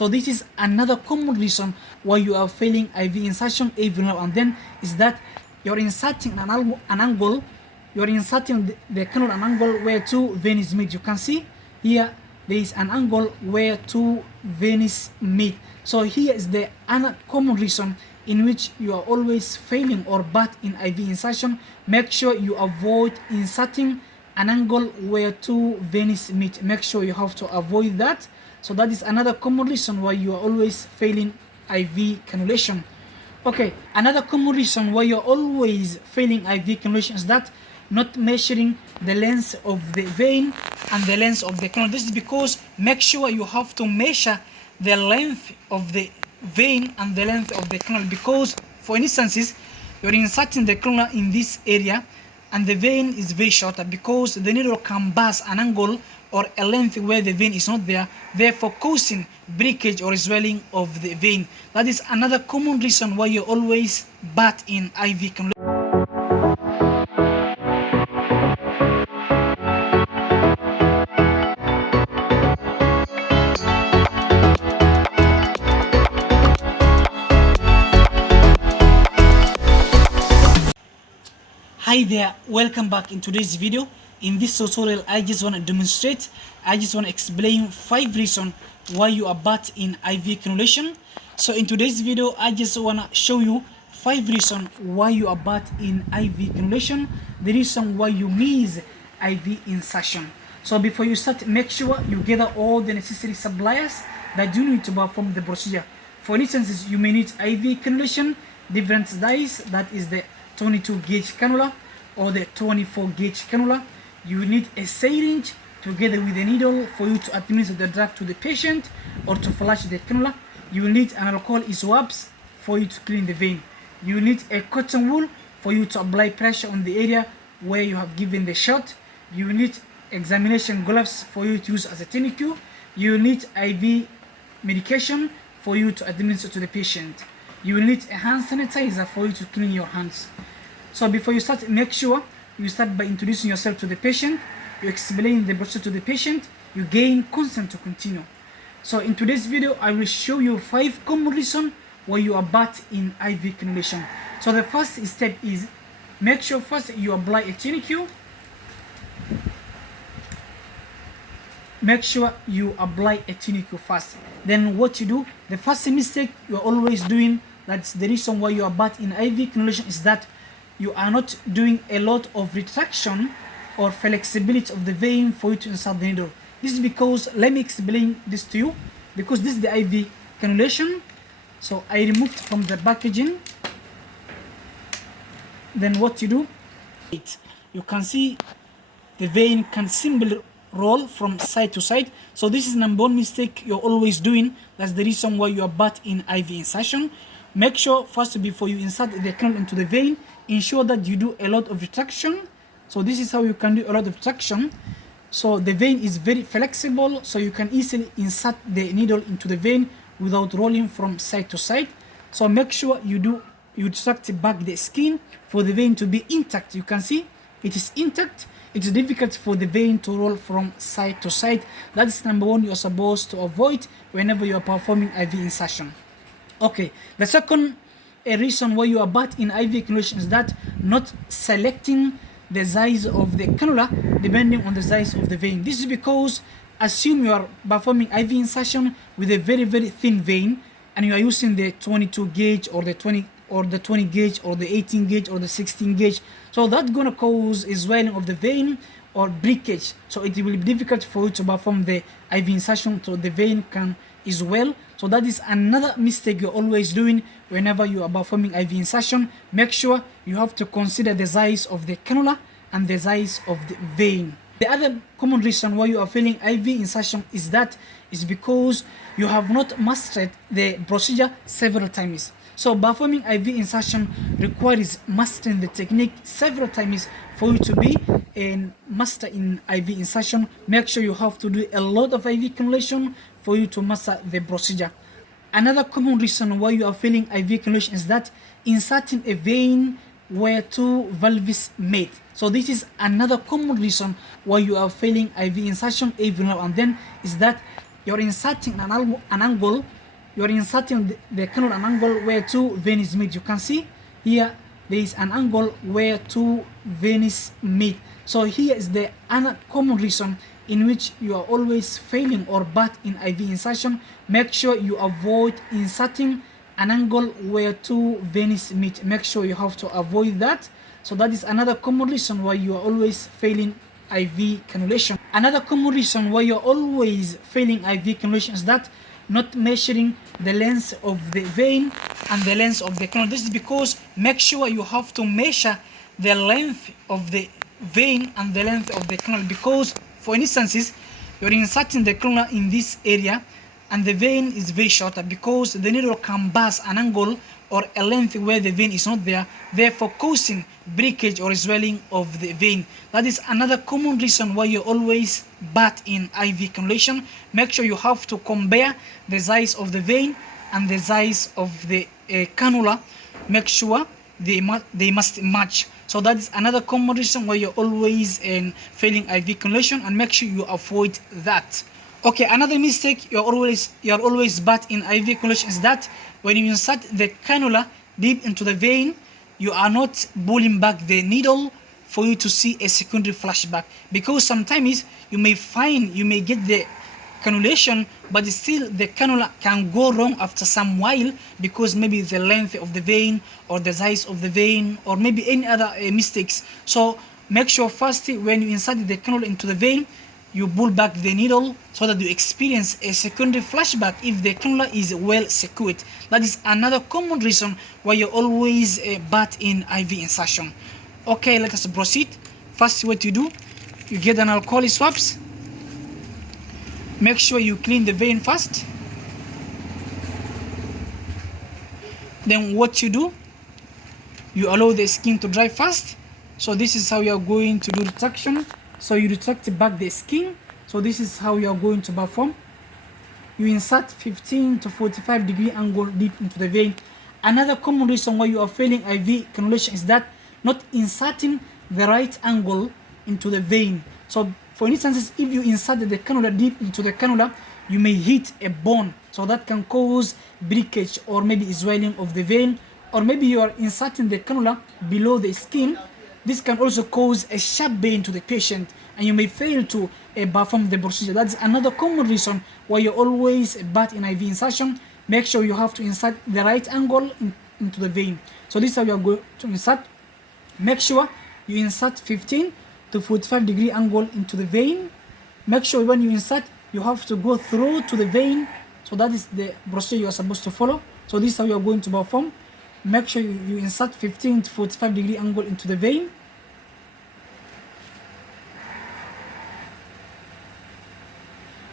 So this is another common reason why you are failing IV insertion every now and then, is that you're inserting an angle, you're inserting the cannula an angle where two veins meet. You can see here there is an angle where two veins meet. So here is the common reason in which you are always failing or bad in IV insertion. Make sure you avoid inserting an angle where two veins meet. Make sure you have to avoid that. So that is another common reason why you are always failing IV cannulation. Okay, another common reason why you're always failing IV cannulation is that not measuring the length of the vein and the length of the cannula. This is because make sure you have to measure the length of the vein and the length of the cannula, because for instances you're inserting the cannula in this area and the vein is very short, because the needle can pass an angle or a length where the vein is not there, therefore causing breakage or swelling of the vein. That is another common reason why you're always bad in IV cannulation. Hi there, welcome back. In today's video, in this tutorial, I just want to explain 5 reasons why you are bad in IV cannulation. So in today's video, I just want to show you 5 reasons why you are bad in IV cannulation, the reason why you miss IV insertion. So before you start, make sure you gather all the necessary supplies that you need to perform the procedure. For instance, you may need IV cannulation, different size, that is the 22 gauge cannula or the 24 gauge cannula. You need a syringe together with a needle for you to administer the drug to the patient or to flush the cannula. You will need an alcohol swabs for you to clean the vein. You will need a cotton wool for you to apply pressure on the area where you have given the shot. You will need examination gloves for you to use as a tourniquet. You will need IV medication for you to administer to the patient. You will need a hand sanitizer for you to clean your hands. So before you start, make sure you start by introducing yourself to the patient, you explain the procedure to the patient, you gain consent to continue. So in today's video, I will show you 5 common reasons why you are bad in IV cannulation. So the first step is, make sure first you apply a tourniquet. Make sure you apply a tourniquet first. Then what you do, the first mistake you are always doing, that's the reason why you are bad in IV cannulation, is that you are not doing a lot of retraction or flexibility of the vein for you to insert the needle. This is because, let me explain this to you, because this is the IV cannulation. So I removed from the packaging. Then what you do, you can see the vein can simply roll from side to side. So this is number 1 mistake you're always doing. That's the reason why you are bad in IV insertion. Make sure first, before you insert the cannula into the vein, ensure that you do a lot of retraction. So this is how you can do a lot of retraction. So the vein is very flexible, so you can easily insert the needle into the vein without rolling from side to side. So make sure you retract back the skin for the vein to be intact. You can see it is intact. It's difficult for the vein to roll from side to side. That is number 1 you're supposed to avoid whenever you are performing IV insertion. Okay, the second reason why you are bad in IV cannulation is that not selecting the size of the cannula depending on the size of the vein. This is because, assume you are performing IV insertion with a very thin vein and you are using the 22 gauge or the 20 gauge or the 18 gauge or the 16 gauge. So that's gonna cause a swelling of the vein or breakage. So it will be difficult for you to perform the IV insertion, so the vein can swell. So that is another mistake you're always doing whenever you are performing IV insertion. Make sure you have to consider the size of the cannula and the size of the vein. The other common reason why you are failing IV insertion is because you have not mastered the procedure several times. So performing IV insertion requires mastering the technique several times for you to be a master in IV insertion. Make sure you have to do a lot of IV cannulation for you to master the procedure. Another common reason why you are failing IV cannulation is that inserting a vein where two valves meet. So this is another common reason why you are failing IV insertion every now and then, is that you're inserting an angle, you're inserting the cannula an angle where two veins meet. You can see here there is an angle where two veins meet. So here is the common reason in which you are always failing or bad in IV insertion. Make sure you avoid inserting an angle where two veins meet. Make sure you have to avoid that. So that is another common reason why you are always failing IV cannulation. Another common reason why you're always failing IV cannulation is that not measuring the length of the vein and the length of the cannula. This is because make sure you have to measure the length of the vein and the length of the cannula, because for instances you're inserting the cannula in this area and the vein is very shorter, because the needle can pass an angle or a length where the vein is not there, therefore causing breakage or swelling of the vein. That is another common reason why you're always bad in IV cannulation. Make sure you have to compare the size of the vein and the size of the cannula. Make sure they must match. So that is another common reason why you're always failing IV cannulation, and make sure you avoid that. Okay, another mistake you're always bad in IV cannulation is that when you insert the cannula deep into the vein, you are not pulling back the needle for you to see a secondary flashback, because sometimes you may get the cannulation, but still the cannula can go wrong after some while, because maybe the length of the vein or the size of the vein or maybe any other mistakes. So make sure first when you insert the cannula into the vein, you pull back the needle so that you experience a secondary flashback if the cannula is well secured. That is another common reason why you're always bad in IV insertion. Okay, let us proceed. First, what you do, you get an alcohol swabs. Make sure you clean the vein first. Then what you do, you allow the skin to dry first. So this is how you are going to do retraction. So you retract back the skin. So this is how you are going to perform. You insert 15 to 45 degree angle deep into the vein. Another common reason why you are failing IV cannulation is that not inserting the right angle into the vein. So for instance, if you insert the cannula deep into the cannula, you may hit a bone. So that can cause breakage or maybe swelling of the vein. Or maybe you are inserting the cannula below the skin. This can also cause a sharp pain to the patient, and you may fail to perform the procedure. That's another common reason why you're always bad in IV insertion. Make sure you have to insert the right angle into the vein. So this is how you are going to insert. Make sure you insert 15 to 45 degree angle into the vein. Make sure when you insert, you have to go through to the vein. So that is the procedure you are supposed to follow. So this is how you are going to perform. Make sure you insert 15 to 45 degree angle into the vein.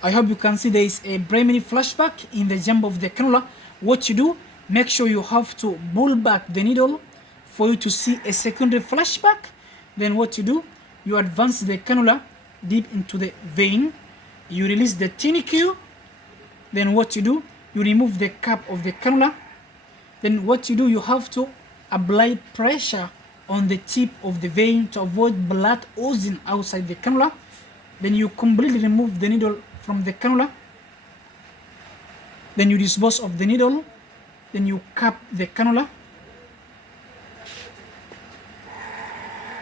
I hope you can see there is a primary flashback in the jump of the cannula. What you do, make sure you have to pull back the needle for you to see a secondary flashback. Then what you do, you advance the cannula deep into the vein. You release the tunicule. Then what you do, you remove the cap of the cannula. Then what you do, you have to apply pressure on the tip of the vein to avoid blood oozing outside the cannula. Then you completely remove the needle from the cannula. Then you dispose of the needle. Then you cap the cannula.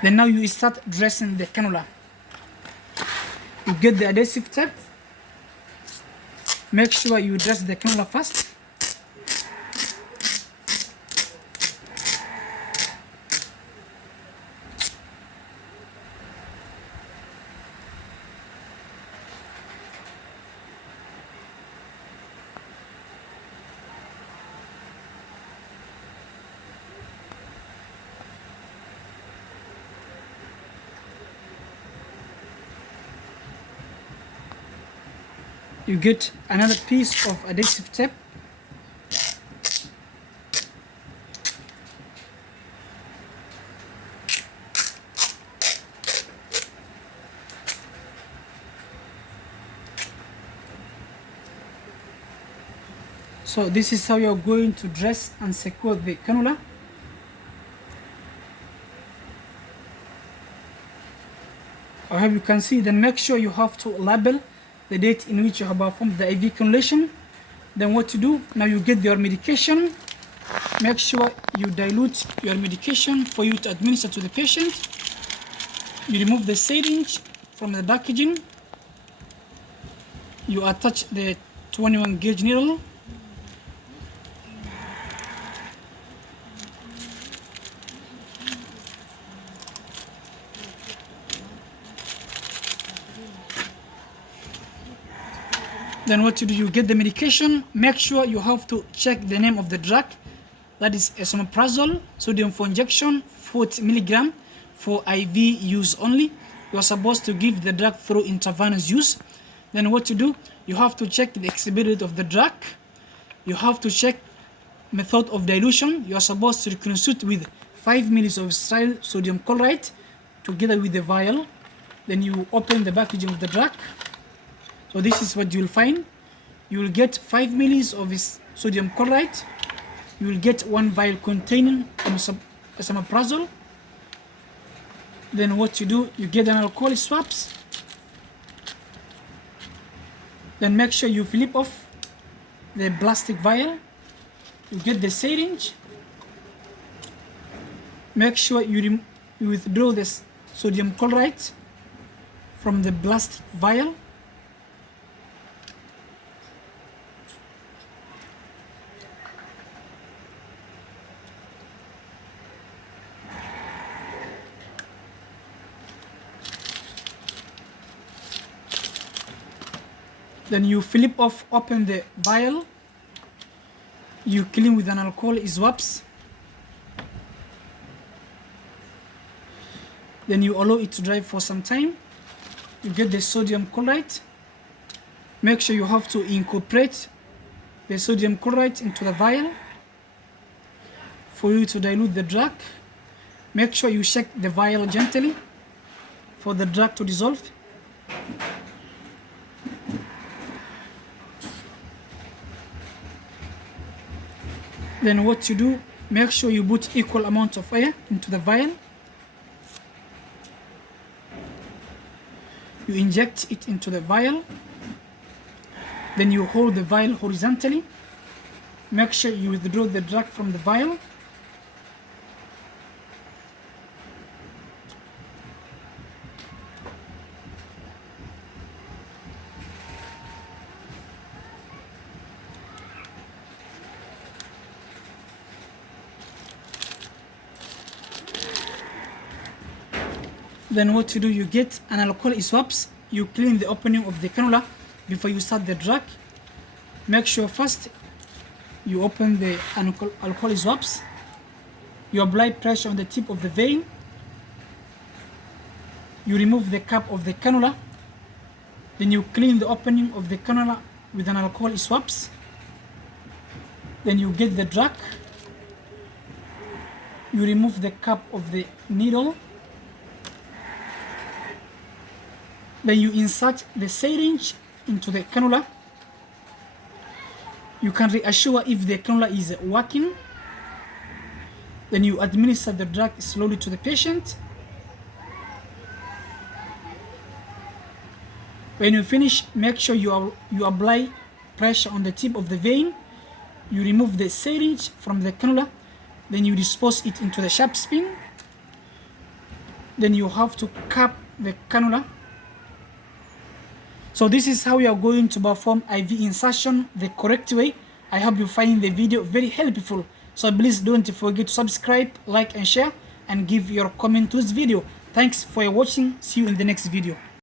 Then now you start dressing the cannula. You get the adhesive tape. Make sure you dress the cannula first. You get another piece of adhesive tape. So this is how you're going to dress and secure the cannula. I hope you can see. Then make sure you have to label the date in which you have performed the IV cannulation. Then what to do, now you get your medication. Make sure you dilute your medication for you to administer to the patient. You remove the syringe from the packaging. You attach the 21 gauge needle. Then what to do, you get the medication. Make sure you have to check the name of the drug. That is esomeprazole, sodium for injection, 40 milligram for IV use only. You are supposed to give the drug through intravenous use. Then what to do, you have to check the expiry of the drug. You have to check method of dilution. You are supposed to reconstitute with 5 ml of sterile sodium chloride together with the vial. Then you open the packaging of the drug. So this is what you will find. You will get 5 ml of sodium chloride. You will get 1 vial containing esomeprazole. Then what you do, you get an alcohol swabs. Then make sure you flip off the plastic vial. You get the syringe. Make sure you withdraw the sodium chloride from the plastic vial. Then you flip off, open the vial. You clean with an alcohol swabs. Then you allow it to dry for some time. You get the sodium chloride. Make sure you have to incorporate the sodium chloride into the vial for you to dilute the drug. Make sure you shake the vial gently for the drug to dissolve. Then what you do, make sure you put equal amount of air into the vial. You inject it into the vial. Then you hold the vial horizontally. Make sure you withdraw the drug from the vial. Then what you do, you get an alcohol swabs. You clean the opening of the cannula before you start the drug. Make sure first you open the alcohol swabs. You apply pressure on the tip of the vein. You remove the cap of the cannula. Then you clean the opening of the cannula with an alcohol swabs. Then you get the drug. You remove the cap of the needle. Then you insert the syringe into the cannula. You can reassure if the cannula is working. Then you administer the drug slowly to the patient. When you finish, make sure you apply pressure on the tip of the vein. You remove the syringe from the cannula. Then you dispose it into the sharp spin. Then you have to cap the cannula. So this is how you are going to perform IV insertion the correct way. I hope you find the video very helpful. So please don't forget to subscribe, like and share, and give your comment to this video. Thanks for watching. See you in the next video.